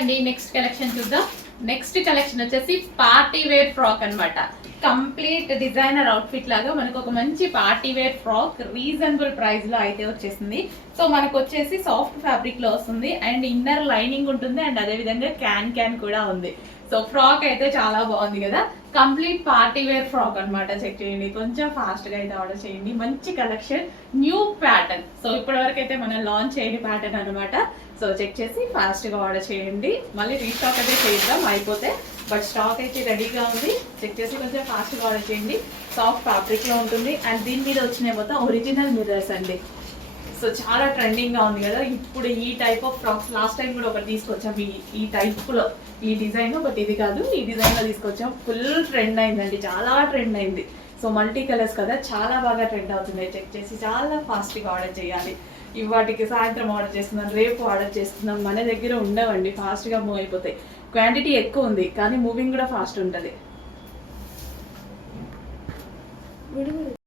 అండి, next collection చూద్దాం. Next collection వచ్చేసి పార్టీ వేర్ ఫ్రాక్ అన్నమాట. కంప్లీట్ డిజైనర్ అవుట్ఫిట్ లాగా మనకు ఒక మంచి party wear frock reasonable price లో అయితే వచ్చేసింది. సో మనకు వచ్చేసి సాఫ్ట్ ఫ్యాబ్రిక్ లో వస్తుంది అండ్ ఇన్నర్ లైనింగ్ ఉంటుంది అండ్ అదే విధంగా క్యాన్ కూడా ఉంది. సో ఫ్రాక్ అయితే చాలా బాగుంది కదా. కంప్లీట్ పార్టీ వేర్ ఫ్రాక్ అన్నమాట. చెక్ చేయండి, కొంచెం ఫాస్ట్ గా అయితే ఆర్డర్ చేయండి. మంచి కలెక్షన్, న్యూ ప్యాటర్న్. సో ఇప్పటి వరకు అయితే మనం లాంచ్ చేయని ప్యాటర్న్ అనమాట. సో చెక్ చేసి ఫాస్ట్ గా ఆర్డర్ చేయండి. మళ్ళీ రీస్టాక్ అయితే చేద్దాం అయిపోతే, బట్ స్టాక్ అయితే రెడీగా ఉంది. చెక్ చేసి కొంచెం ఫాస్ట్ గా ఆర్డర్ చేయండి. సాఫ్ట్ ఫ్యాబ్రిక్ లో ఉంటుంది అండ్ దీని మీద వచ్చిన మొత్తం ఒరిజినల్ మిర్రర్స్ అండి. సో చాలా ట్రెండింగ్ గా ఉంది కదా ఇప్పుడు ఈ type of frocks. Last time కూడా ఒకటి తీసుకొచ్చాం ఈ టైప్ లో, ఈ డిజైన్. బట్ ఇది కాదు, ఈ డిజైన్ లో తీసుకొచ్చాం. ఫుల్ ట్రెండ్ అయిందండి, చాలా ట్రెండ్ అయింది. సో మల్టీ కలర్స్ కదా, చాలా బాగా ట్రెండ్ అవుతుంది. చెక్ చేసి చాలా ఫాస్ట్ గా ఆర్డర్ చేయాలి. ఇవాటికి సాయంత్రం ఆర్డర్ చేస్తున్నాం, రేపు ఆర్డర్ చేస్తున్నాం. మన దగ్గర ఉండవండి, ఫాస్ట్ గా మూవ్ అయిపోతాయి. క్వాంటిటీ ఎక్కువ ఉంది కానీ మూవింగ్ కూడా ఫాస్ట్ ఉంటుంది.